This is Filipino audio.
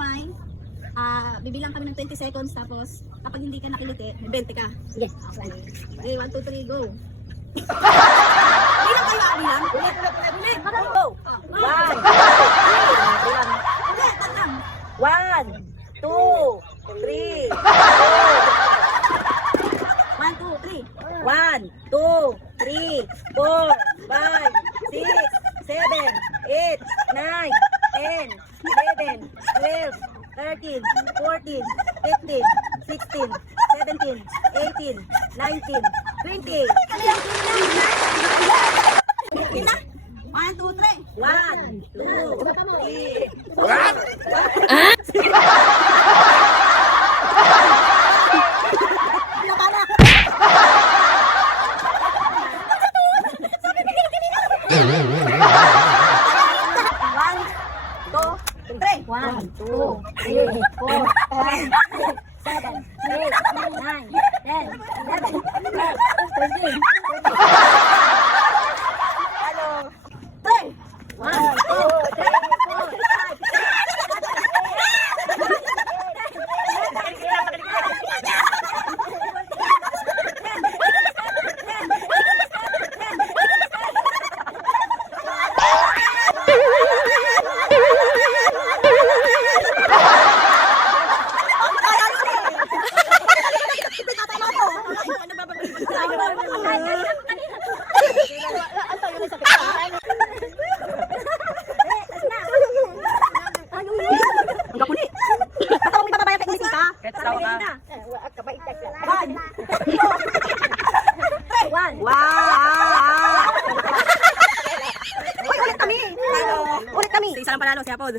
kamay. Bibilang kami ng 20 seconds tapos kapag hindi ka nakiliti, may 20 ka. Yes. Okay, 1, 2, 3, go. Bilang kayo, bilang. Ulit. Go. 1, 2, 3, 1, 2, 3, 1, 2, 3, 4, 5, 6, 7, 8, 9, 10, 11, 12, 13, 14, 15, 16, 17, 18, 19, 20. 1, 2, 3. 1, 2, 3, 1, 2, 3, 4, 5, 7, 8, 9, 10, 11, 12, 13, 14. Ano? 1, 2, 3, 4, 5, Isa lang panalo si Apod.